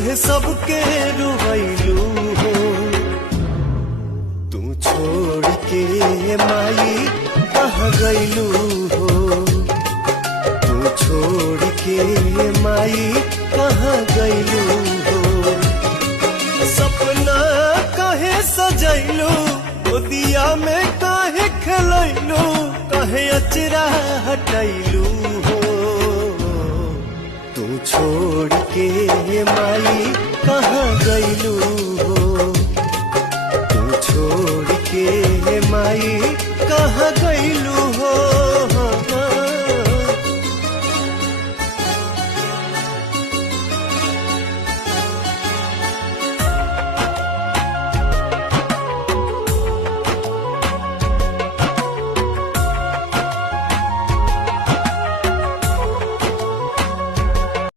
कहे सबके रुवैलू हो। तू छोड़ के माई कहाँ गैलू हो। तू छोड़ के माई कहाँ गैलू हो। सपना काहे सजैलू, दिया में काहे खेलैलू, काहे अचरा हटैलू हो। तू छोड़ के माई कहाँ गैलू हो। तू छोड़ के माई